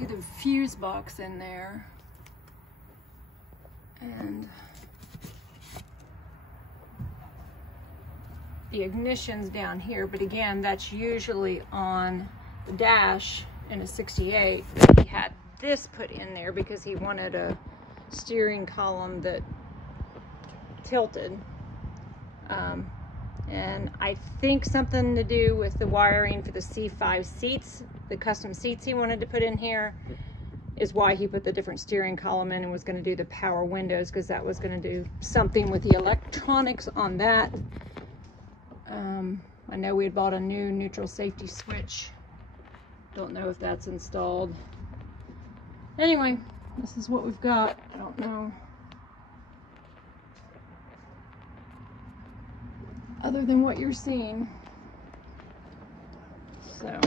see the fuse box in there. And the ignition's down here, but again, that's usually on the dash in a 68. He had this put in there because he wanted a steering column that tilted. And I think something to do with the wiring for the C5 seats, the custom seats he wanted to put in here, is why he put the different steering column in and was going to do the power windows, because that was going to do something with the electronics on that. I know we had bought a new neutral safety switch. Don't know if that's installed. Anyway, this is what we've got. I don't know. Other than what you're seeing. So.